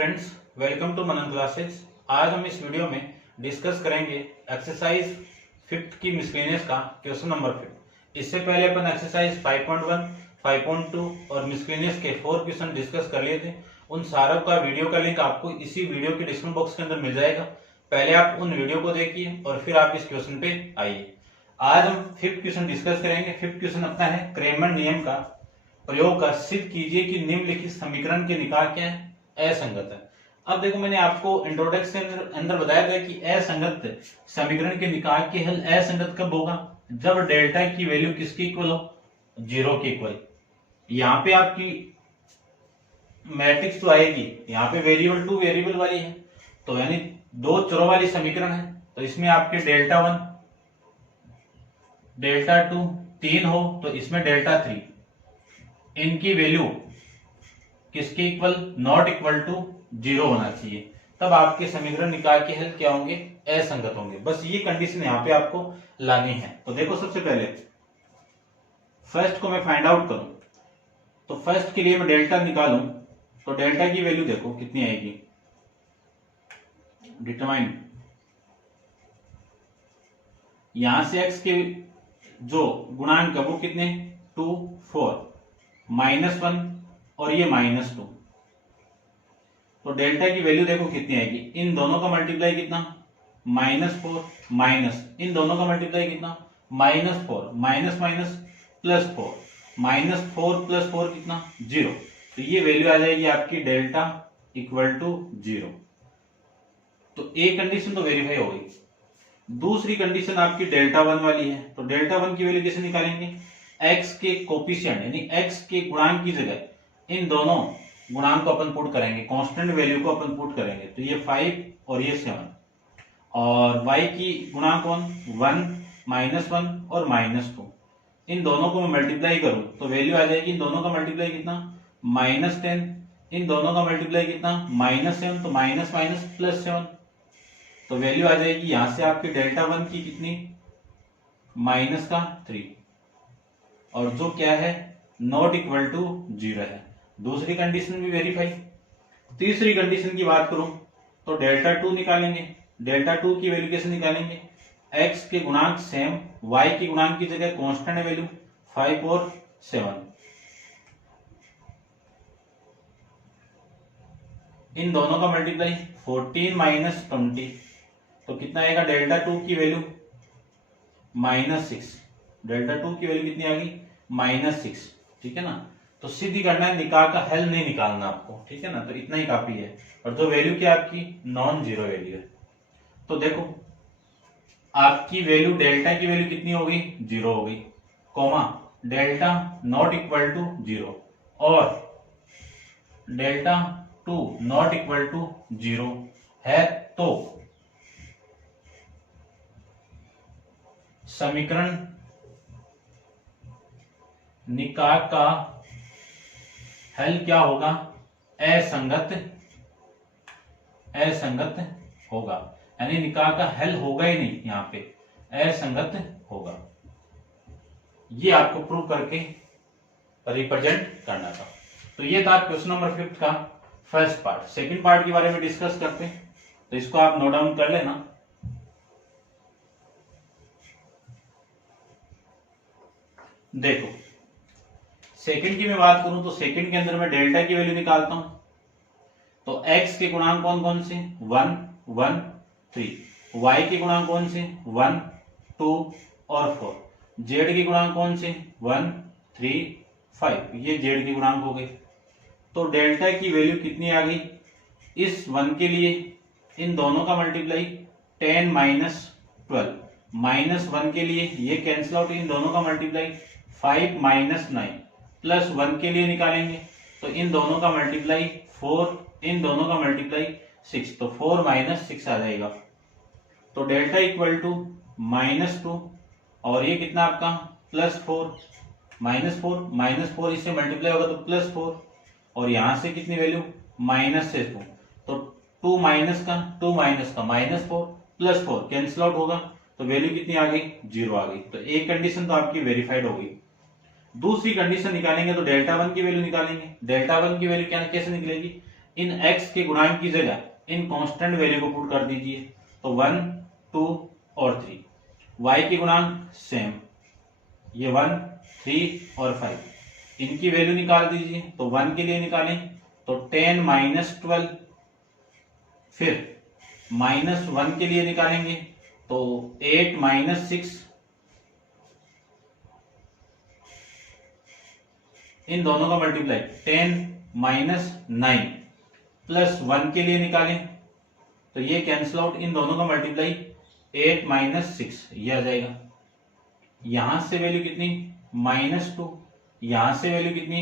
Friends, welcome to Manan classes. आज हम इस वीडियो में डिस्कस करेंगे एक्सरसाइज 5th की मिसलेनियस का क्वेश्चन नंबर 5। इससे पहले अपन एक्सरसाइज 5.1, 5.2 और मिसलेनियस के 4 क्वेश्चन डिस्कस कर लिए थे। उन सारों का वीडियो का लिंक आपको इसी वीडियो के डिस्क्रिप्शन बॉक्स के अंदर मिल जाएगा। पहले आप उन वीडियो को देखिए और फिर आप इस क्वेश्चन पे आइए। आज हम 5th क्वेश्चन डिस्कस करेंगे। 5th क्वेश्चन अपना है क्रेमर नियम का प्रयोग कर सिद्ध कीजिए कि निम्नलिखित समीकरण के निकाल क्या है, असंगत है। अब देखो, मैंने आपको इंट्रोडक्शन के अंदर बताया था कि असंगत समीकरण के निकाल के हल असंगत कब होगा, जब डेल्टा की वैल्यू किसके इक्वल हो, 0 के इक्वल। यहाँ पे आपकी मैट्रिक्स तो आएगी, यहाँ पे वेरिएबल टू वेरिएबल वाली है, तो यानी दो चरों वाली समीकरण है। तो इसमें आपके डेल्टा 1 डेल्टा 2 3 हो, तो इसमें डेल्टा 3, इनकी वैल्यू किसके इक्वल, नॉट इक्वल टू 0 होना चाहिए। तब आपके समीकरण निकाल के हल क्या होंगे, असंगत होंगे। बस ये कंडीशन यहाँ पे आपको लानी है। तो देखो, सबसे पहले फर्स्ट को मैं फाइंड आउट करूं, तो फर्स्ट के लिए मैं डेल्टा निकालूं, तो डेल्टा की वैल्यू देखो कितनी आएगी, डिटरमाइन यहां से x के जो गुणांक है वो कितने, 2 4 -1 और ये -2, तो डेल्टा की वैल्यू देखो कितनी आएगी। इन दोनों का मल्टीप्लाई कितना, -4 माइनस, इन दोनों का मल्टीप्लाई कितना, -4 माइनस माइनस +4, -4 + 4 कितना, 0। तो ये वैल्यू आ जाएगी आपकी डेल्टा इक्वल टू 0। तो एक कंडीशन तो वेरीफाई हो गई। दूसरी कंडीशन आपकी डेल्टा 1 वाली है। तो डेल्टा 1 की वैल्यू कैसे निकालेंगे, x के कोफिशिएंट यानी x के गुणांक की जगह इन दोनों गुणांक को अपन पुट करेंगे, कांस्टेंट वैल्यू को अपन पुट करेंगे। तो ये 5 और ये 7, और y की गुणांक कौन, 1 -1 और -2, इन दोनों को मैं मल्टीप्लाई करूं तो वैल्यू आ जाएगी, इन दोनों का मल्टीप्लाई कितना, -10, इन दोनों का मल्टीप्लाई कितना, -7, तो माइनस माइनस +7, तो वैल्यू आ जाएगी यहां से आपकी डेल्टा 1 की कितनी, -3, और जो क्या है, नॉट इक्वल टू 0 है। दूसरी कंडीशन भी वेरीफाई। तीसरी कंडीशन की बात करूं तो डेल्टा 2 निकालेंगे। डेल्टा 2 की वैल्यू कैसे निकालेंगे, x के गुणांक सेम, y के गुणांक की जगह कांस्टेंट है वैल्यू 5 और 7, इन दोनों का मल्टीप्लाई 14 - 20, तो कितना आएगा, डेल्टा 2 की वैल्यू -6, डेल्टा 2 की वैल्यू कितनी आ गई, -6, ठीक है ना। तो सीधी करना है, निकाल का हल नहीं निकालना आपको, ठीक है ना। तो इतना ही काफी है। और जो वैल्यू क्या आपकी, नॉन जीरो वैल्यू है। तो देखो, आपकी वैल्यू डेल्टा की वैल्यू कितनी हो गई, 0 हो गई, comma delta not equal to 0 और डेल्टा 2 नॉट इक्वल टू 0 है। तो समीकरण निकाल का हल क्या होगा, असंगत होगा, यानी निकाल का हल होगा ही नहीं, यहां पे असंगत होगा। ये आपको प्रूव करके रिप्रेजेंट करना था। तो ये था क्वेश्चन नंबर 5 का फर्स्ट पार्ट। सेकंड पार्ट के बारे में डिस्कस करते हैं, तो इसको आप नोट डाउन कर लेना। देखो, सेकंड की मैं बात करूं तो सेकंड के अंदर मैं डेल्टा की वैल्यू निकालता हूं। तो x के गुणांक कौन कौन से, 1 1 3, y के गुणांक कौन से, 1 2 और 4, z के गुणांक कौन से, 1 3 5, ये z के गुणांक हो गए। तो डेल्टा की वैल्यू कितनी आ गई, इस 1 के लिए इन दोनों का मल्टीप्लाई 10 - 12, -1 के लिए ये कैंसिल आउट, इन दोनों का मल्टीप्लाई 5 - 9, +1 के लिए निकालेंगे तो इन दोनों का मल्टीप्लाई 4, इन दोनों का मल्टीप्लाई 6, तो 4 - 6 आ जाएगा। तो डेल्टा इक्वल टू -2 और ये कितना आपका +4, -4 इससे मल्टीप्लाई होगा तो +4, और यहां से कितनी वैल्यू, -2, तो 2 माइनस का -4 +4 कैंसिल आउट होगा, तो वैल्यू कितनी आ गई, 0 आ गई। तो एक कंडीशन तो आपकी वेरीफाइड हो गई। दूसरी कंडीशन निकालेंगे तो डेल्टा 1 की वैल्यू निकालेंगे। डेल्टा 1 की वैल्यू क्या कैसे निकलेगी, इन x के गुणांक की जगह इन कांस्टेंट वैल्यू को पुट कर दीजिए। तो 1, 2 और 3। y के गुणांक सेम, ये 1, 3 और 5, इनकी वैल्यू निकाल दीजिए। तो 1 के लिए निकालें तो 10 माइनस 12, फिर -1 के लिए निकालेंगे तो 8 माइनस 6, इन दोनों का मल्टीप्लाई 10 माइनस 9, प्लस 1 के लिए निकालें तो ये कैंसिल आउट, इन दोनों का मल्टीप्लाई 8 माइनस 6, ये आ जाएगा। यहां से वैल्यू कितनी -2, यहां से वैल्यू कितनी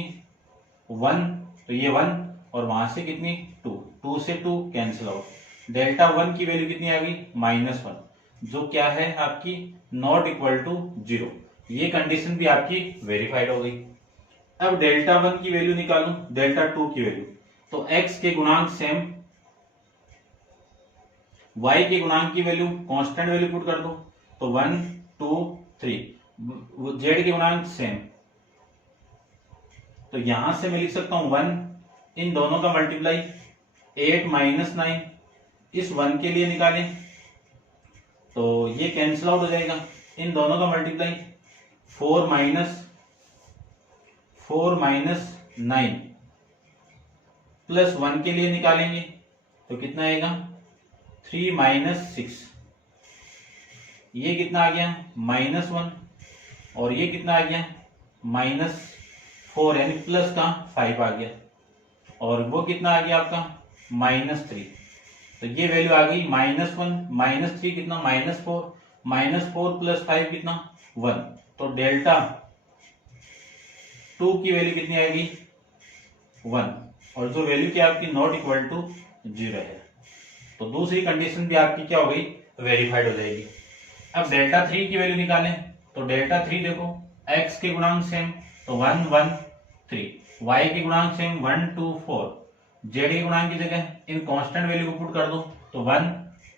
1, तो ये 1 और वहां से कितनी 2, 2 से 2 कैंसिल आउट। डेल्टा 1 की वैल्यू कितनी आ गई -1, जो क्या है आपकी नॉट इक्वल टू 0। ये कंडीशन भी आपकी वेरीफाइड हो गई। अब डेल्टा 1 की वैल्यू निकालूं, डेल्टा 2 की वैल्यू, तो x के गुणांक सेम, y के गुणांक की वैल्यू कांस्टेंट वैल्यू पुट कर दो तो 1, 2, 3, z के गुणांक सेम, तो यहां से मैं लिख सकता हूं 1, इन दोनों का मल्टीप्लाई 8 माइनस 9, इस 1 के लिए निकालें तो ये कैंसिल आउट हो जाएगा। इन दोनों का मल्टीप्लाई 4 माइनस 9, प्लस 1 के लिए निकालेंगे तो कितना आएगा 3 माइनस 6, ये कितना आ गया -1, और ये कितना आ गया -4, यानी प्लस का 5 आ गया, और वो कितना आ गया आपका -3। तो ये वैल्यू आ गई -1, -3 कितना -4 प्लस 5 कितना 1। तो डेल्टा 2 की वैल्यू कितनी आएगी 1, और जो वैल्यू क्या आपकी नॉट इक्वल टू 0 है। तो दूसरी कंडीशन भी आपकी क्या हो गई वेरीफाइड हो जाएगी। अब डेल्टा 3 की वैल्यू निकालें तो डेल्टा 3 देखो x के गुणांक सेम तो 1, 1, 3, y के गुणांक सेम 1, 2, 4, z के गुणांक की जगह इन कांस्टेंट वैल्यू को पुट कर दो तो 1,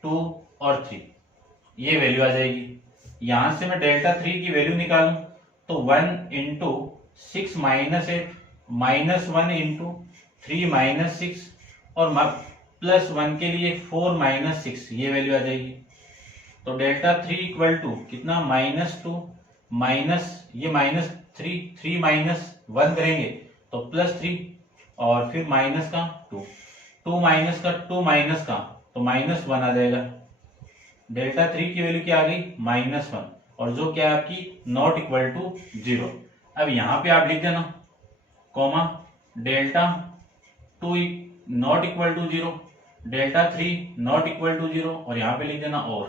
2 और 3, ये वैल्यू आ जाएगी। यहां से मैं डेल्टा 3 की वैल्यू निकालूं तो 1 इंटू 6 माइनस 8 -1 इंटू 3 माइनस 6 और प्लस 1 के लिए 4 माइनस 6, ये वैल्यू आ जाएगी। तो डेल्टा 3 इक्वल टू कितना -2 माइनस ये -3, 3 माइनस 1 करेंगे तो +3 और फिर माइनस का 2, 2 माइनस का 2 माइनस का तो -1 आ जाएगा। डेल्टा 3 की वैल्यू क्या आ गई -1, और जो क्या है आपकी नॉट इक्वल टू 0। अब यहां पे आप लिख देना comma delta 2 not equal to 0, delta 3 not equal to 0, और यहां पे लिख देना और,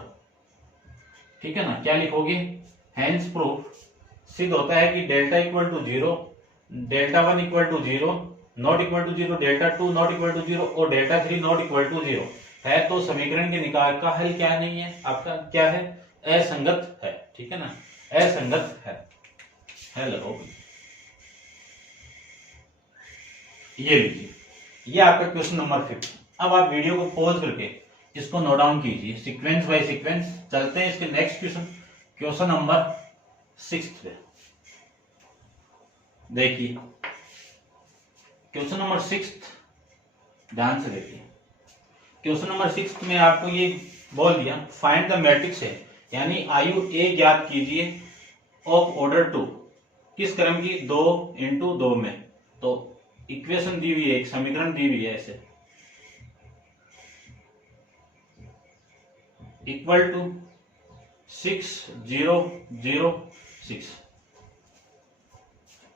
ठीक है ना। क्या लिखोगे हेंस प्रूफ सिद्ध होता है कि delta equal to 0, delta 1 equal to 0, not equal to 0, delta 2 not equal to 0 और डेल्टा 3 नॉट इक्वल टू 0 है। तो समीकरण के निकाल का हल क्या नहीं है आपका, क्या है असंगत है, ठीक है ना, असंगत है। हेलो, ये लीजिए, ये आपका क्वेश्चन नंबर 5। अब आप वीडियो को पॉज करके इसको नोट डाउन कीजिए सीक्वेंस बाय सीक्वेंस। चलते हैं इसके नेक्स्ट क्वेश्चन, क्वेश्चन नंबर 6 पे। देखिए क्वेश्चन नंबर 6 ध्यान से देखिए। क्वेश्चन नंबर 6 में आपको ये बोल दिया फाइंड द मैट्रिक्स है, यानी आयु ए ज्ञात कीजिए ऑफ ऑर्डर 2, किस क्रम की 2 इंटू 2 में। तो इक्वेशन दी हुई है, एक समीकरण दी हुई है ऐसे, इक्वल टू 6, 0, 0, 6।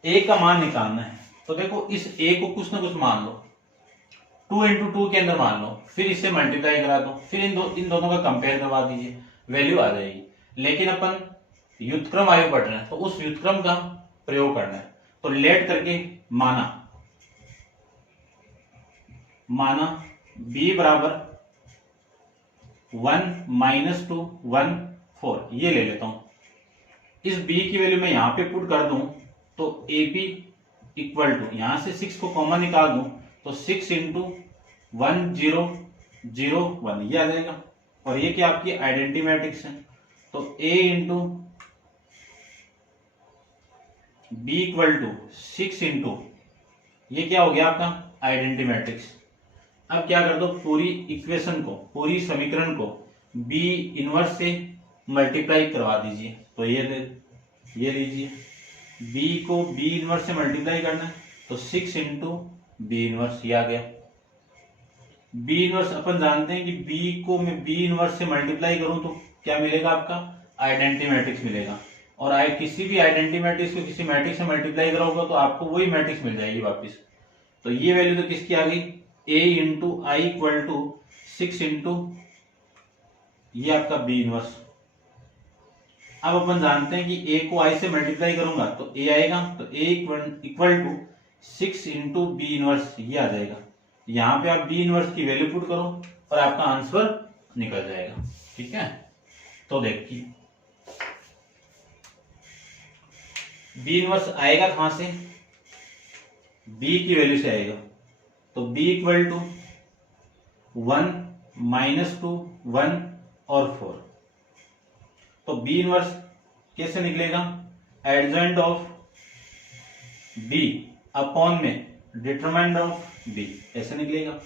ए का मान निकालना है। तो देखो इस ए को कुछ ना कुछ मान लो, 2 इंटू 2 के अंदर मान लो, फिर इससे मल्टीप्लाई करा दो, फिर इन दोनों का कंपेयर करवा दीजिए, वैल्यू आ जाएगी। लेकिन अपन व्युत्क्रम आयु पढ़ रहे हैं तो उस व्युत्क्रम का प्रयोग करना है। तो लेट करके माना b बराबर 1 - 2 1 4, ये ले लेता हूं। इस b की वैल्यू मैं यहां पे पुट कर दूं तो ab इक्वल टू, यहां से 6 को कॉमन निकाल दूं तो 6 इंटू 1 0 0 1, ये आ जाएगा। और ये क्या आपकी आइडेंटिटी मैट्रिक्स है, तो a into b equal to 6 into, ये क्या हो गया आपका आइडेंटिटी मैट्रिक्स। अब क्या कर दो, पूरी इक्वेशन को, पूरी समीकरण को बी इनवर्स से मल्टीप्लाई करवा दीजिए। तो ये लीजिए, बी को बी इनवर्स से मल्टीप्लाई करना है, तो 6 इंटू बी इनवर्स, ये आ गया। बी इनवर्स अपन जानते हैं कि बी को मैं बी इनवर्स से मल्टीप्लाई करूं तो क्या मिलेगा, आपका आइडेंटिटी मैट्रिक्स मिलेगा। और किसी भी आइडेंटिटी मैट्रिक्स को किसी मैट्रिक्स से मल्टीप्लाई करोगे तो आपको वही मैट्रिक्स मिल जाएगी वापस। तो ये वैल्यू तो किसकी आ गई, a into I equal to 6 into ये आपका बी इनवर्स। अब अपन जानते हैं कि a को i से मल्टीप्लाई करूंगा तो a आएगा, तो a equal to 6 into B inverse, ये आ जाएगा। यहां पे आप बी इनवर्स की वैल्यू पुट करो और आपका आंसर निकल जाएगा। ठीक है, तो देखिए बी इनवर्स आएगा कहां से, b की वैल्यू से आएगा। तो b इक्वल टू 1 -2 1 और 4। तो b इनवर्स कैसे निकलेगा, एडजॉइंट ऑफ b अपॉन में डिटरमिनेंट ऑफ b, ऐसे निकलेगा।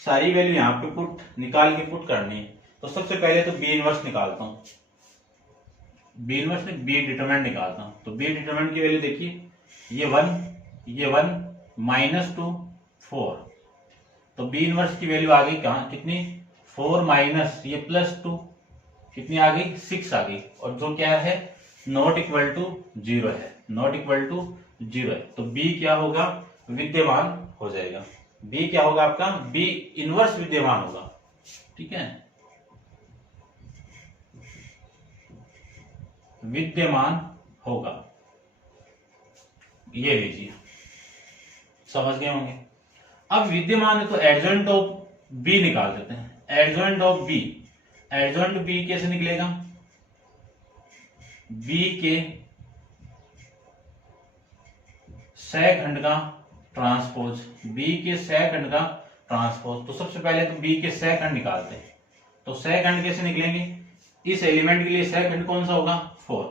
सारी वैल्यू यहाँ पे निकाल के पुट करनी है। तो सबसे पहले तो b इनवर्स निकालता हूं, b इनवर्स में b डिटरमिनेंट निकालता हूं। तो b डिटरमिनेंट की वैल्यू देखिए, ये 1 -2 4। तो b इनवर्स की वैल्यू आ गई कहां, कितनी, 4 माइनस ये +2, कितनी आ गई, 6 आ गई। और जो क्या है, नॉट इक्वल टू 0 है, नॉट इक्वल टू 0 है। तो b क्या होगा, विद्यमान हो जाएगा। b क्या होगा आपका, b इनवर्स विद्यमान होगा। ठीक है, विद्यमान होगा, ये लीजिए, समझ गए होंगे। अब विद्यमान है तो एडजॉइंट ऑफ बी निकाल देते हैं। Adjoint of B, adjoint B कैसे निकलेगा, बी के सह-खंड का ट्रांसपोज, बी के सह-खंड का ट्रांसपोज। तो सबसे पहले तो बी के सह-खंड निकालते हैं। तो सह-खंड कैसे निकलेंगे, इस एलिमेंट के लिए सह-खंड कौन सा होगा, 4,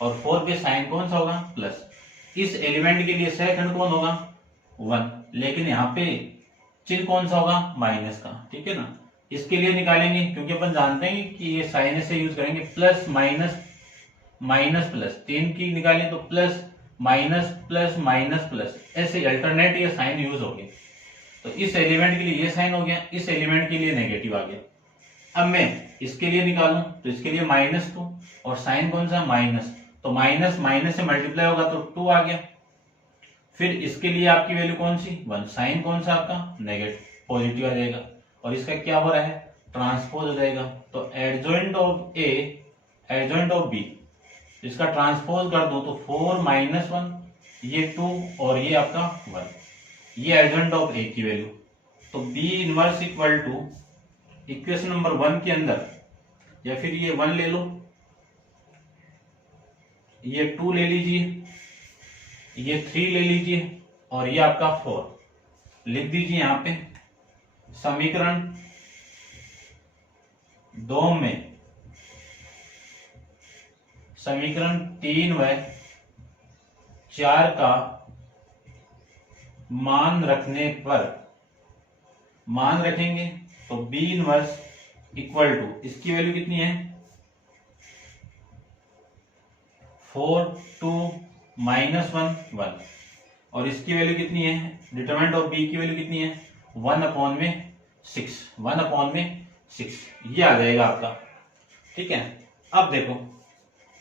और 4 पे साइन कौन सा होगा, प्लस। इस एलिमेंट के लिए सह-खंड कौन होगा, 1, लेकिन यहाँ पे चिन्ह कौन सा होगा, माइनस का। ठीक है ना, इसके लिए निकालेंगे क्योंकि अपन जानते हैं कि ये साइन से यूज करेंगे, प्लस माइनस माइनस प्लस, 3 की निकालें तो plus minus plus minus plus, ऐसे अल्टरनेट ये साइन यूज हो गए। तो इस एलिमेंट के लिए ये साइन हो गया, इस एलिमेंट के लिए नेगेटिव आ गया। अब मैं इसके लिए निकालूं तो इसके लिए -2 और साइन कौन सा, माइनस। तो माइनस माइनस से मल्टीप्लाई होगा तो 2 आ गया। फिर इसके लिए आपकी वैल्यू कौन सी, 1, साइन कौन सा आपका, नेगेटिव, पॉजिटिव आ जाएगा। और इसका क्या हो रहा है, ट्रांसपोज हो जाएगा। तो adjoint of A, adjoint of B, इसका ट्रांसपोज कर दो तो 4 - 1, ये 2 और ये आपका 1, ये एडजॉइंट ऑफ ए की वैल्यू। तो B inverse equal to equation number 1 के अंदर, या फिर ये 1 ले लो, ये 2 ले लीजिए, ये 3 ले लीजिए और ये आपका 4 लिख दीजिए। यहां पे समीकरण 2 में समीकरण 3 व 4 का मान रखने पर, मान रखेंगे तो बी इनवर्स इक्वल टू, इसकी वैल्यू कितनी है, 4 2 -1 1, और इसकी वैल्यू कितनी है, डिटरमिनेंट ऑफ बी की वैल्यू कितनी है, 1/6, 1/6, ये आ जाएगा आपका। ठीक है, अब देखो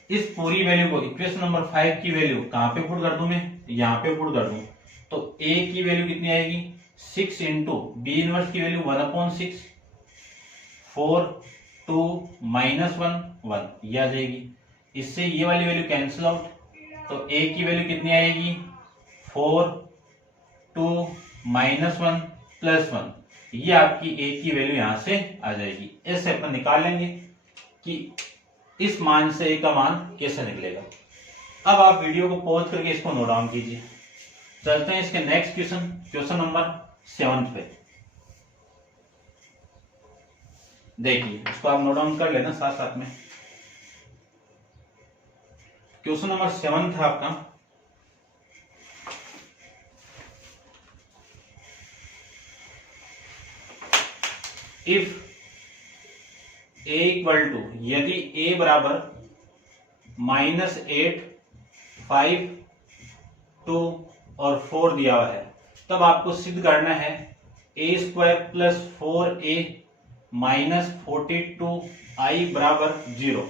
इस पूरी वैल्यू को, इक्वेशन नंबर 5 की वैल्यू कहां पे पुट कर दूं मैं, यहां पे पुट कर दूं तो a की वैल्यू कितनी आएगी, 6 इंटू बी इनवर्स की वैल्यू 1/6, 4 2 -1 1, ये आ जाएगी। इससे ये वाली वैल्यू कैंसिल आउट, तो a की वैल्यू कितनी आएगी, 4 2 -1 +1, ये आपकी a की वैल्यू यहां से आ जाएगी। ऐसे अपन निकाल लेंगे कि इस मान से a का मान कैसे निकलेगा। अब आप वीडियो को पॉज करके इसको नोट डाउन कीजिए। चलते हैं इसके नेक्स्ट क्वेश्चन, क्वेश्चन नंबर 7 पे। देखिए इसको आप नोट डाउन कर लेना साथ साथ में। क्वेश्चन नंबर 7 था आपका, इफ ए इक्वल टू, यदि ए बराबर -8, 5, 2 और 4 दिया हुआ है, तब आपको सिद्ध करना है a² + 4a -42i बराबर 0।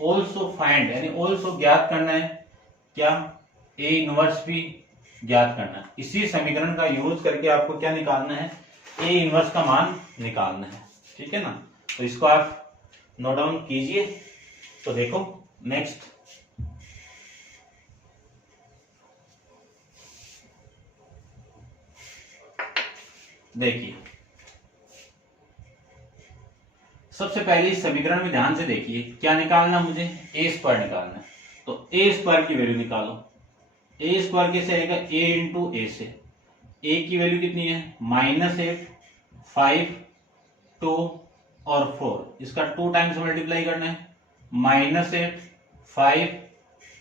ऑल्सो फाइंड, यानी ऑल्सो ज्ञात करना है क्या, a इनवर्स भी ज्ञात करना है। इसी समीकरण का यूज करके आपको क्या निकालना है, a इनवर्स का मान निकालना है। ठीक है ना, तो इसको आप नोट डाउन कीजिए। तो देखो नेक्स्ट, देखिए सबसे पहले इस समीकरण में ध्यान से देखिए, क्या निकालना मुझे, a² निकालना है। तो a² की वैल्यू निकालो। a² कैसे आएगा, a इंटू ए से। a की वैल्यू कितनी है, -8, 5, 2 और 4। इसका 2 टाइम्स मल्टीप्लाई करना है, -8, 5,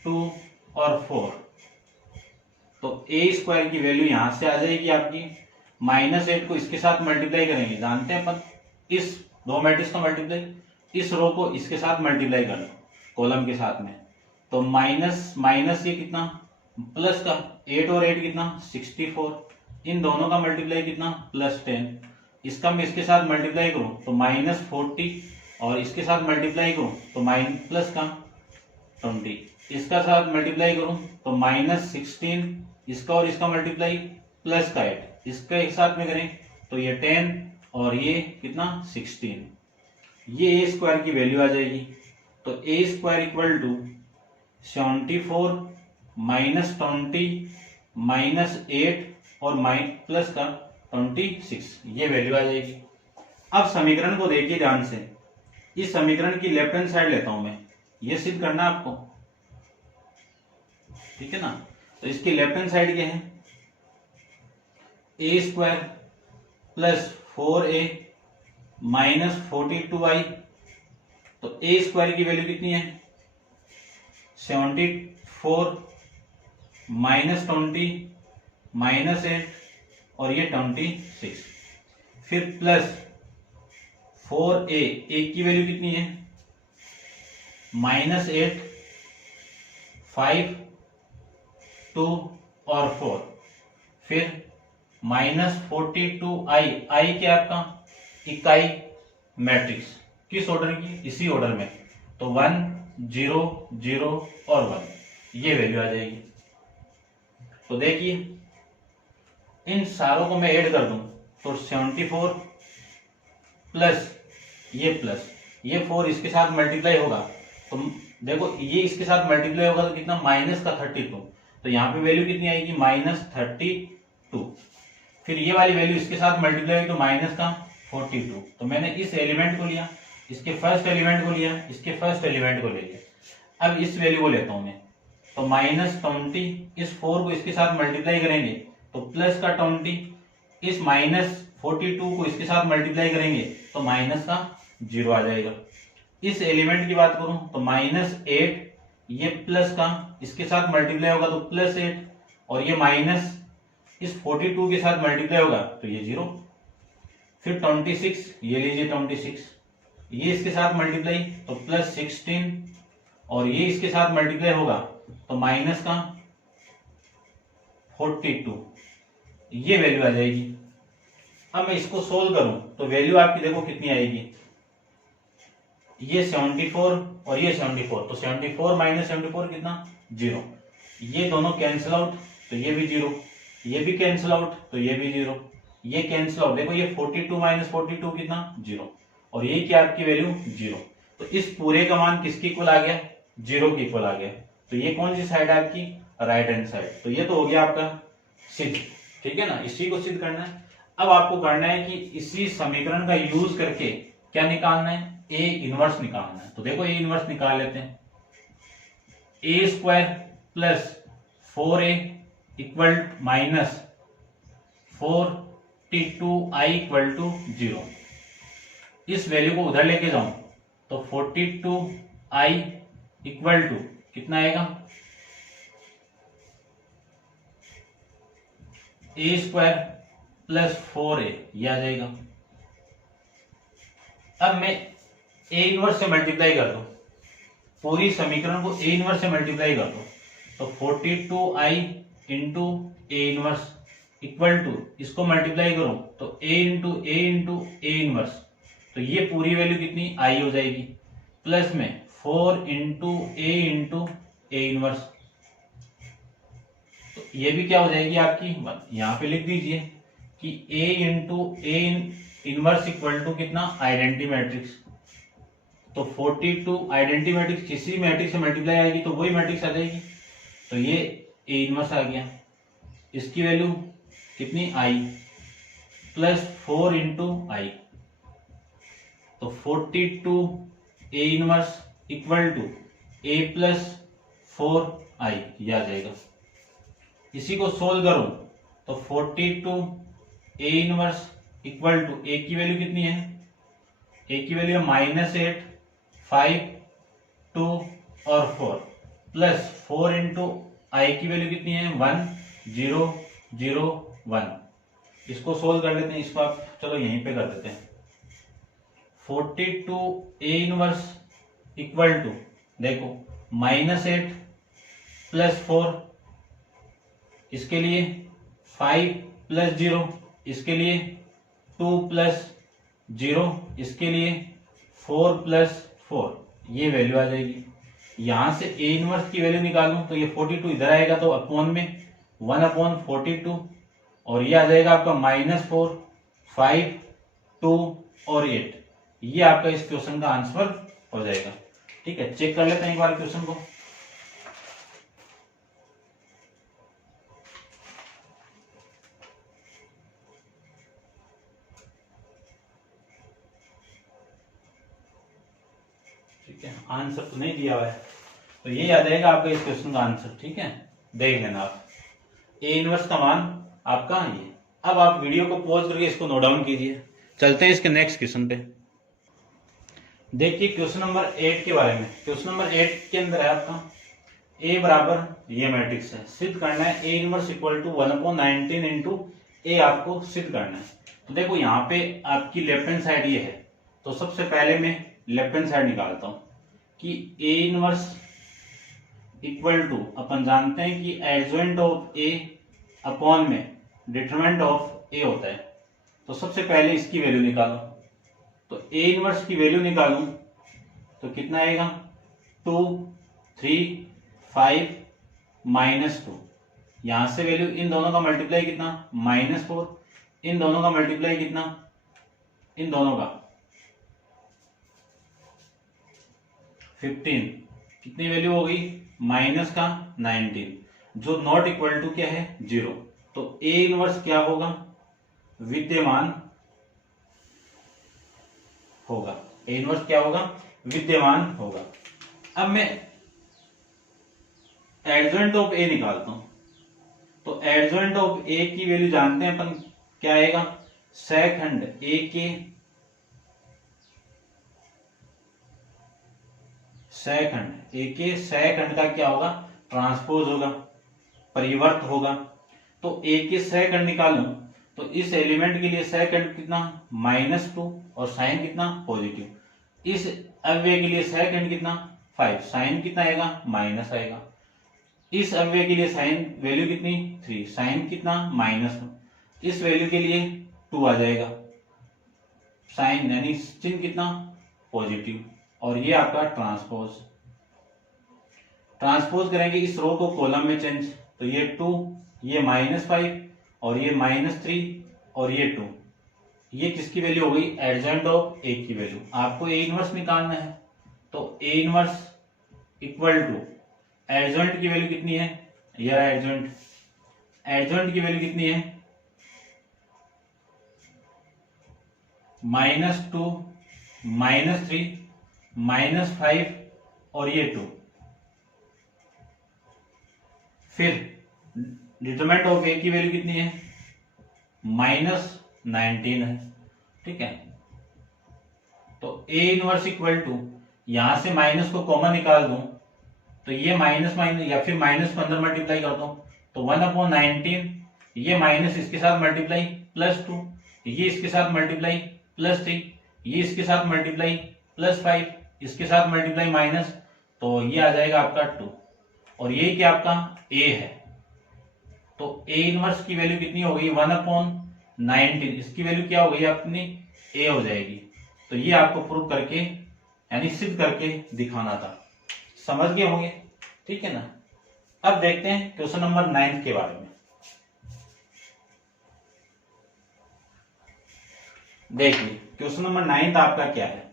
2 और 4। तो a² की वैल्यू यहां से आ जाएगी आपकी, -8 को इसके साथ मल्टीप्लाई करेंगे, जानते हैं अपन, इस दो मैट्रिक्स का मल्टीप्लाई, इस रो को इसके साथ मल्टीप्लाई करना कॉलम के साथ में। तो माइनस माइनस ये कितना, प्लस का 8 और 8 कितना 64, इन दोनों का मल्टीप्लाई कितना +10। इसका मैं इसके साथ मल्टीप्लाई करूं तो -40, और इसके साथ मल्टीप्लाई करूं तो प्लस का 20, इसका साथ मल्टीप्लाई करूं तो -16, इसका और इसका मल्टीप्लाई प्लस का 8, इसका एक साथ में करें तो ये 10 और ये कितना 16, ये a² की वैल्यू आ जाएगी। तो a² इक्वल टू 74 -20 -8 और प्लस का 26, ये वैल्यू आ जाएगी। अब समीकरण को देखिए ध्यान से, इस समीकरण की लेफ्ट हैंड साइड लेता हूं मैं, ये सिद्ध करना आपको, ठीक है ना। तो इसकी लेफ्ट हैंड साइड क्या है, a² + 4a -42i। तो a² की वैल्यू कितनी है, 74 -20 -8 और ये 26, फिर प्लस 4a, a की वैल्यू कितनी है, -8, 5, 2 और 4, फिर -42i, i क्या आपका इकाई मैट्रिक्स, किस ऑर्डर की, इसी ऑर्डर में, तो 1 0 0 और 1, ये वैल्यू आ जाएगी। तो देखिए इन सारों को मैं ऐड कर दूं तो 74 प्लस ये 4 इसके साथ मल्टीप्लाई होगा, तो देखो ये इसके साथ मल्टीप्लाई होगा तो कितना -32, तो यहाँ पे वैल्यू कितनी आएगी -32। फिर ये वाली वैल्यू इसके साथ मल्टीप्लाई हुई तो -42। तो मैंने इस एलिमेंट को लिया, इसके फर्स्ट एलिमेंट को लिया, इसके फर्स्ट एलिमेंट को ले लिया। अब इस वैल्यू को लेता हूं मैं, तो -20, इस 4 को इसके साथ मल्टीप्लाई करेंगे तो प्लस का 20, इस -42 को इसके साथ मल्टीप्लाई करेंगे तो माइनस का 0 आ जाएगा। इस एलिमेंट की बात करूं तो -8, ये प्लस का इसके साथ मल्टीप्लाई होगा तो +8, और ये माइनस इस 42 के साथ मल्टीप्लाई होगा तो ये 0। फिर 26, ये लीजिए 26, ये इसके साथ मल्टीप्लाई तो +16, और ये इसके साथ मल्टीप्लाई होगा तो माइनस का 42, ये वैल्यू आ जाएगी। अब मैं इसको सोल्व करूं तो वैल्यू आपकी देखो कितनी आएगी, ये 74 और ये 74, तो 74 - 74 कितना 0, ये दोनों कैंसिल आउट तो ये भी 0, ये भी कैंसिल आउट तो ये भी 0, ये कैंसिल आउट, देखो ये 42 - 42 कितना 0, और ये क्या आपकी वैल्यू 0। तो इस पूरे का मान किसके इक्वल आ गया, 0 के इक्वल आ गया। तो ये कौन सी साइड है आपकी, राइट हैंड साइड। तो ये तो हो गया आपका सिद्ध, ठीक है ना, इसी को सिद्ध करना है। अब आपको करना है कि इसी समीकरण का यूज करके क्या निकालना है, ए इनवर्स निकालना है। तो देखो ए इनवर्स निकाल लेते हैं, a² + 4a इक्वल -42i = 0। इस वैल्यू को उधर लेके जाऊं तो 42i इक्वल टू कितना आएगा, a² + 4a, ये आ जाएगा। अब मैं ए इनवर्स से मल्टीप्लाई कर दूं, पूरी समीकरण को ए इनवर्स से मल्टीप्लाई कर दूं, तो 42i into A inverse equal to, इसको मल्टीप्लाई करूं तो ए इंटू ए इनवर्स, तो ये पूरी वैल्यू कितनी आई हो जाएगी, प्लस में 4 इंटू ए इनवर्स, तो ये भी क्या हो जाएगी आपकी 1। यहां पे लिख दीजिए कि A into A inverse equal to कितना आइडेंटिटी मैट्रिक्स, तो 42 आइडेंटिटी मैट्रिक्स किसी मैट्रिक्स से मल्टीप्लाई आएगी तो वही मैट्रिक्स आ जाएगी, तो ये ए इनवर्स आ गया, इसकी वैल्यू कितनी आई प्लस 4 इंटू आई, तो 42 A inverse equal to A plus 4 I, ये आ जाएगा। इसी को सोल्व करूं तो 42 A inverse equal to A की वैल्यू कितनी है, ए की वैल्यू -8 5 2 और 4 प्लस 4 इंटू आई की वैल्यू कितनी है 1 0 0 1। इसको सोल्व कर लेते हैं, इसको आप चलो यहीं पे कर देते हैं। 42 ए इनवर्स इक्वल टू देखो -8 प्लस 4, इसके लिए 5 प्लस 0, इसके लिए 2 प्लस 0, इसके लिए 4 प्लस 4, ये वैल्यू आ जाएगी। यहां से ए इनवर्स की वैल्यू निकालूं तो ये 42 इधर आएगा तो अपॉन में 1/42, और ये आ जाएगा आपका -4 5 2 और 8, ये आपका इस क्वेश्चन का आंसर हो जाएगा। ठीक है, चेक कर लेते हैं एक बार क्वेश्चन को। ठीक है, आंसर तो नहीं दिया हुआ है, तो ये आ जाएगा आपका इस क्वेश्चन का आंसर। ठीक है, देख लेना आप, ए इनवर्स का मान आपका ये। अब आप वीडियो को पॉज करके इसको नोट डाउन कीजिए। चलते हैं इसके नेक्स्ट क्वेश्चन पे। देखिए क्वेश्चन नंबर 8 के बारे में। क्वेश्चन नंबर 8 के अंदर है आपका ए बराबर ये मैट्रिक्स है, सिद्ध करना है A inverse equal to 1/19 into A, आपको सिद्ध करना है। तो देखो यहाँ पे आपकी लेफ्ट हैंड साइड ये है, तो सबसे पहले मैं लेफ्ट हैंड साइड निकालता हूं कि ए इनवर्स इक्वल टू, अपन जानते हैं कि एडजॉइंट ऑफ ए अपॉन में डिटरमिनेंट ऑफ ए होता है, तो सबसे पहले इसकी वैल्यू निकालो। तो ए इनवर्स की वैल्यू निकालूं तो कितना आएगा 2 3 5 -2, यहां से वैल्यू इन दोनों का मल्टीप्लाई कितना -4, इन दोनों का मल्टीप्लाई कितना, इन दोनों का 15, कितनी वैल्यू हो गई माइनस का 19, जो नॉट इक्वल टू क्या है 0। तो ए इनवर्स क्या होगा, विद्यमान होगा, ए इनवर्स क्या होगा विद्यमान होगा। अब मैं एडजॉइंट ऑफ ए निकालता हूं, तो एडजॉइंट ऑफ ए की वैल्यू जानते हैं अपन, क्या आएगा सेकंड ए के सेकंड का क्या होगा ट्रांसपोज होगा, परिवर्त होगा। तो ए के सेकंड निकालूं तो इस एलिमेंट के लिए सेकंड कितना -2 और साइन कितना पॉजिटिव, इस अव्यय के लिए सेकंड कितना 5, साइन कितना आएगा माइनस आएगा, इस अव्यय के लिए साइन वैल्यू कितनी 3, साइन कितना -1, इस वैल्यू के लिए 2 आ जाएगा, साइन यानी चिन्ह कितना पॉजिटिव, और ये आपका ट्रांसपोज करेंगे इस रो को कॉलम में चेंज, तो ये 2, ये -5 और ये -3 और ये 2, ये किसकी वैल्यू हो गई एडजॉइंट ऑफ ए की वैल्यू। आपको ए इनवर्स निकालना है, तो A inverse equal to adjoint की वैल्यू कितनी है, यह एडजॉइंट की वैल्यू कितनी है -2 -3 -5 और ये 2, फिर डिटरमिनेंट ऑफ ए की वैल्यू कितनी है -19 है। ठीक है, तो ए इनवर्स इक्वल टू, यहां से माइनस को कॉमन निकाल दूं तो ये माइनस या फिर -15 मल्टीप्लाई कर दो तो 1/19, ये माइनस इसके साथ मल्टीप्लाई +2, ये इसके साथ मल्टीप्लाई +3, ये इसके साथ मल्टीप्लाई +5, इसके साथ मल्टीप्लाई माइनस, तो ये आ जाएगा आपका 2, और ये क्या आपका a है, तो a इनवर्स की वैल्यू कितनी हो गई 1/19, इसकी वैल्यू क्या हो गई अपनी a हो जाएगी। तो ये आपको प्रूव करके यानी सिद्ध करके दिखाना था, समझ गए होंगे, ठीक है ना। अब देखते हैं क्वेश्चन नंबर 9 के बारे में। देखिए क्वेश्चन नंबर 9 आपका क्या है।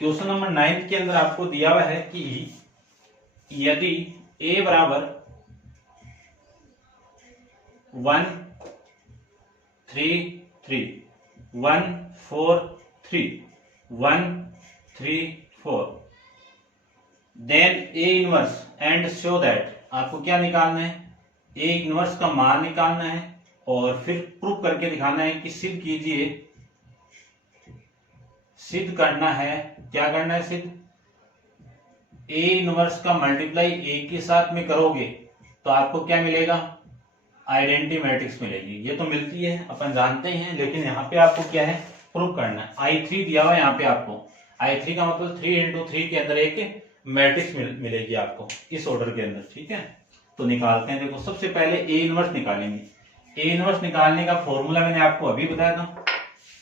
क्वेश्चन नंबर 9 के अंदर आपको दिया हुआ है कि यदि a बराबर 1 3 3 1 4 3 1 3 4 then a inverse and show that, आपको क्या निकालना है, a इनवर्स का मान निकालना है और फिर प्रूफ करके दिखाना है कि सिद्ध कीजिए, सिद्ध करना है, क्या करना है सिद्ध, a इनवर्स का मल्टीप्लाई a के साथ में करोगे तो आपको क्या मिलेगा, आइडेंटिटी मैट्रिक्स मिलेगी। ये तो मिलती है अपन जानते हैं, लेकिन यहाँ पे आपको क्या है प्रूफ करना है। I3 दिया हुआ है यहाँ पे आपको, I3 का मतलब 3 × 3 के अंदर एक मैट्रिक्स मिलेगी आपको इस ऑर्डर के अंदर, ठीक है। तो निकालते हैं, देखो सबसे पहले a इनवर्स निकालेंगे। a इनवर्स निकालने का फॉर्मूला मैंने आपको अभी बताया था,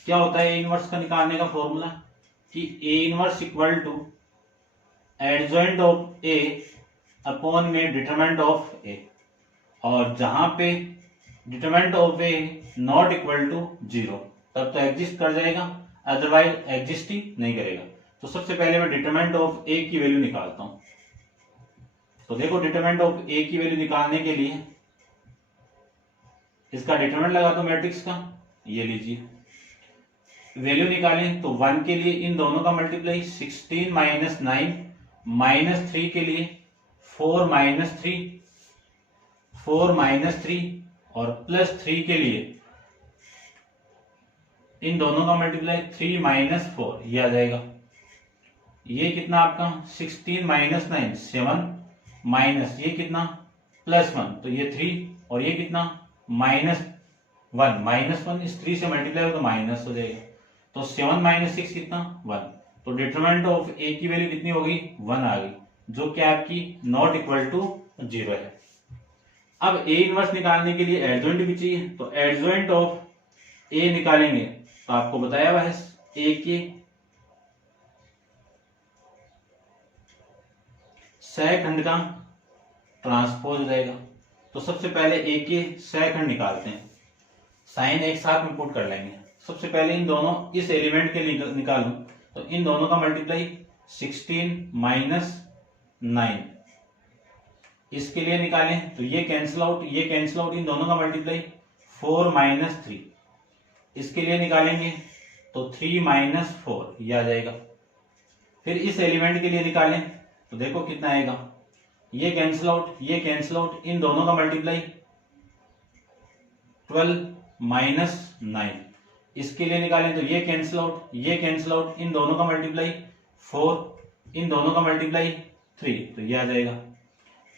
क्या होता है a इनवर्स का निकालने का फॉर्मूला, कि a inverse equal to adjoint of a upon में डिटरमिनेंट ऑफ a, और जहां पे determinant of a not equal to 0 तब तो एग्जिस्ट कर जाएगा, अदरवाइज एग्जिस्ट ही नहीं करेगा। तो सबसे पहले मैं डिटरमिनेंट ऑफ a की वैल्यू निकालता हूं। तो देखो डिटरमिनेंट ऑफ a की वैल्यू निकालने के लिए इसका डिटरमिनेंट लगा दो मैट्रिक्स का, ये लीजिए वैल्यू निकालें तो 1 के लिए इन दोनों का मल्टीप्लाई 16 - 9 -3 के लिए 4 - 3 4 - 3 और +3 के लिए इन दोनों का मल्टीप्लाई 3 - 4, ये आ जाएगा। ये कितना आपका 16 - 9 7 माइनस ये कितना +1, तो ये 3 और ये कितना -1 इस 3 से मल्टीप्लाई हो तो माइनस हो जाएगा, तो 7 - 6 कितना 1। तो डिटरमिनेंट ऑफ a की वैल्यू कितनी हो गई 1 आ गई, जो कि आपकी नॉट इक्वल टू 0 है। अब a इनवर्स निकालने के लिए एडजॉइंट भी चाहिए, तो एडजॉइंट ऑफ a निकालेंगे तो आपको बताया हुआ है a के सहखंड का ट्रांसपोज हो जाएगा। तो सबसे पहले a के सहखंड निकालते हैं, साइन एक साथ में पुट कर लेंगे। सबसे पहले इन दोनों इस एलिमेंट के निकालूं तो इन दोनों का मल्टीप्लाई 16 - 9, इसके लिए निकालें तो ये कैंसिल आउट, ये कैंसिल आउट, इन दोनों का मल्टीप्लाई 4 - 3, इसके लिए निकालेंगे तो 3 - 4, ये आ जाएगा। फिर इस एलिमेंट के लिए निकालें तो देखो कितना आएगा, ये कैंसिल आउट, ये कैंसिल आउट, इन दोनों का मल्टीप्लाई 12 - 9, इसके लिए निकालें तो ये कैंसिल आउट, ये कैंसिल आउट, इन दोनों का मल्टीप्लाई 4, इन दोनों का मल्टीप्लाई 3, तो ये आ जाएगा।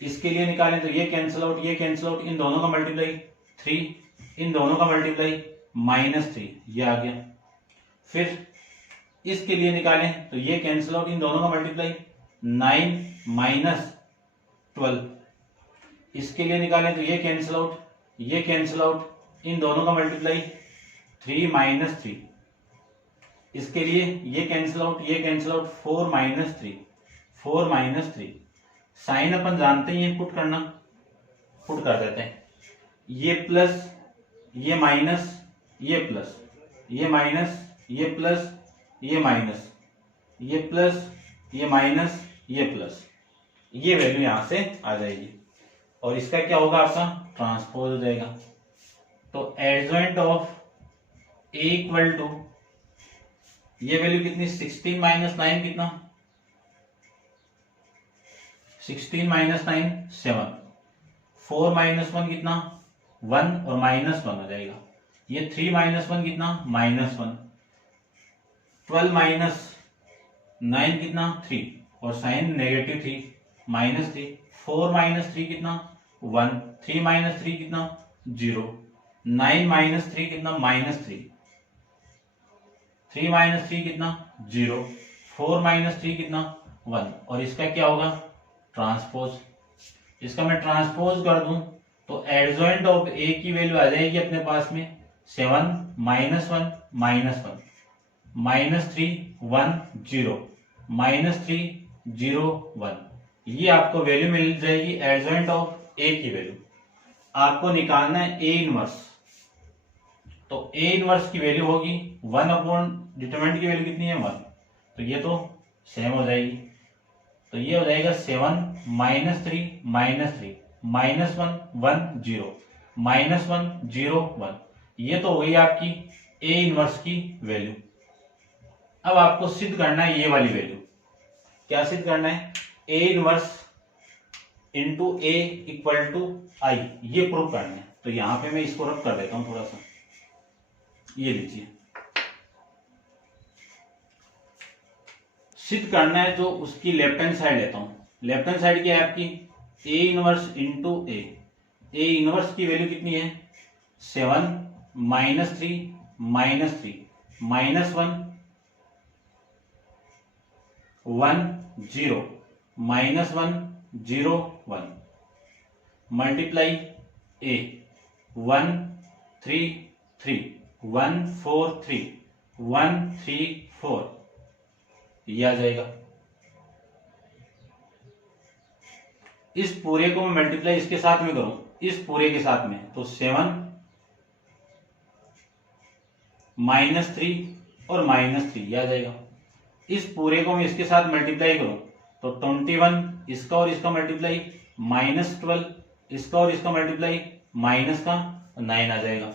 इसके लिए निकालें तो ये कैंसिल आउट, ये कैंसिल आउट, इन दोनों का मल्टीप्लाई 3, इन दोनों का मल्टीप्लाई -3, ये आ गया। फिर इसके लिए निकालें तो ये कैंसिल आउट, इन दोनों का मल्टीप्लाई 9 - 12, इसके लिए निकालें तो ये कैंसिल आउट, ये कैंसिल आउट, इन दोनों का मल्टीप्लाई 3 - 3, इसके लिए ये कैंसिल आउट, ये कैंसिल आउट, 4 - 3, 4 - 3। साइन अपन जानते ही हैं पुट करना, पुट कर देते हैं, ये प्लस, ये माइनस, ये प्लस, ये माइनस, ये प्लस, ये माइनस, ये प्लस, ये माइनस, ये प्लस, ये वैल्यू यहां से आ जाएगी और इसका क्या होगा आपका ट्रांसपोज हो जाएगा। तो adjoint of a equal to ये वैल्यू कितनी 16 - 9 कितना 16 - 9 7, 4 - 1 कितना 1 और -1 हो जाएगा। ये 3 - 1 कितना -1, 12 - 9 कितना 3 और साइन नेगेटिव 3 -3, 4 - 3 कितना 1, 3 माइनस 3 कितना 0, 9 माइनस 3 कितना -3, 3 माइनस 3 कितना 0, 4 माइनस 3 कितना 1, और इसका क्या होगा ट्रांसपोज। इसका मैं ट्रांसपोज कर दूं तो एडजॉइंट ऑफ ए की वैल्यू आ जाएगी अपने पास में 7 -1 -1 -3 1 0 -3 0 1, ये आपको वैल्यू मिल जाएगी एडजॉइंट ऑफ ए की वैल्यू। आपको निकालना है ए इनवर्स, तो ए इनवर्स की वैल्यू होगी 1 अपॉन डिटरमिनेंट की वैल्यू कितनी है 1, तो ये तो सेम हो जाएगी, तो ये हो जाएगा 7 -3 -3 -1 1 0 -1 0 1, ये तो हो गई आपकी ए इनवर्स की वैल्यू। अब आपको सिद्ध करना है ये वाली वैल्यू। क्या सिद्ध करना है? A inverse into A equal to I, ये प्रूव करना है। तो यहां पे मैं इसको रब कर देता हूं थोड़ा सा, ये लीजिए। सिद्ध करना है जो उसकी लेफ्ट हैंड साइड लेता हूं। लेफ्ट हैंड साइड क्या है आपकी? ए inverse into A. A inverse की वैल्यू कितनी है? 7 -3 -3 -1 1 0 -1 0 1 मल्टीप्लाई ए 1 3 3 1 4 3 1 3 4, ये आ जाएगा। इस पूरे को मैं मल्टीप्लाई इसके साथ में करूं, इस पूरे के साथ में, तो 7 -3 और -3, ये आ जाएगा। इस पूरे को मैं इसके साथ मल्टीप्लाई करूं तो 21 इसका और इसका मल्टीप्लाई -12 इसका और इसका मल्टीप्लाई -9 आ जाएगा।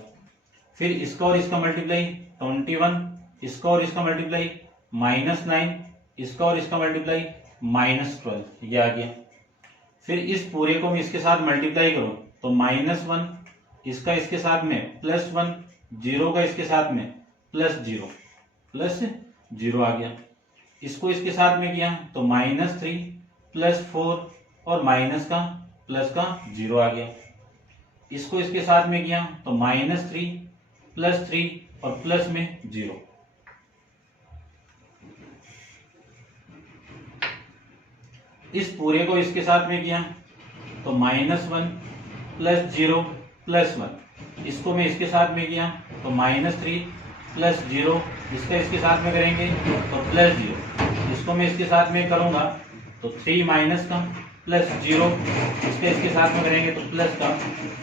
फिर इसका और इसका मल्टीप्लाई 21 इसका और इसका मल्टीप्लाई -9 इसका और इसका मल्टीप्लाई -12, ये आ गया। फिर इस पूरे को मैं इसके साथ मल्टीप्लाई करूं तो -1 इसका इसके साथ में +1 0 का इसके साथ में +0 आ गया। इसको इसके साथ में किया तो -3 +4 और माइनस का प्लस का 0 आ गया। इसको इसके साथ में किया तो -3 +3 और प्लस में 0। इस पूरे को इसके साथ में किया तो -1 +0 +1। इसको मैं इसके साथ में किया तो -3 +0, इसका इसके साथ में करेंगे तो +0। इसको मैं इसके साथ में करूंगा तो 3 माइनस का +0, इसके इसके साथ में करेंगे तो प्लस का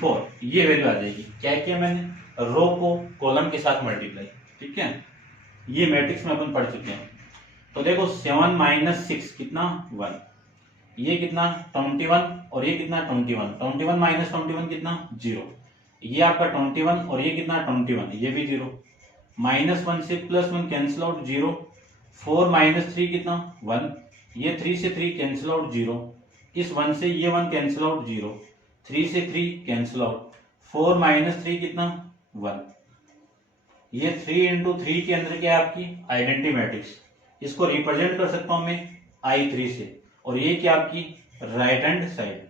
4, ये वैल्यू आ जाएगी। क्या किया मैंने? रो को कॉलम के साथ मल्टीप्लाई। ठीक है, ये मैट्रिक्स में अपन पढ़ चुके हैं। तो देखो 7 - 6 कितना 1, ये कितना 21 और ये कितना 21, 21 - 21 कितना 0, ये आपका 21 और ये कितना 21, ये भी 0। -1 से +1 कैंसिल आउट 0, 4 - 3 कितना 1, ये 3 से 3 कैंसिल आउट 0, इस 1 से ये 1 कैंसिल आउट 0, 3 से 3 कैंसिल आउट, 4 - 3 कितना 1। ये 3 × 3 के अंदर क्या है आपकी आइडेंटिटी मैट्रिक्स, इसको रिप्रेजेंट कर सकता हूं मैं I3 से, और ये क्या आपकी राइट हैंड साइड।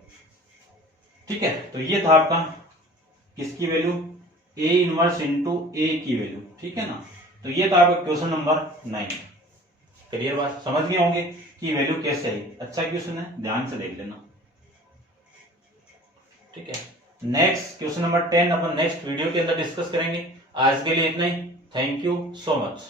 ठीक है, तो ये था आपका किसकी value? A inverse into A की वैल्यू। ठीक है ना, तो ये था आपका क्वेश्चन नंबर 9। क्लियर बात? समझ गए होंगे कि वैल्यू कैसे आई। अच्छा क्वेश्चन है, ध्यान से देख लेना। ठीक है, नेक्स्ट क्वेश्चन नंबर 10 अपन नेक्स्ट वीडियो के अंदर डिस्कस करेंगे। आज के लिए इतना ही। Thank you so much.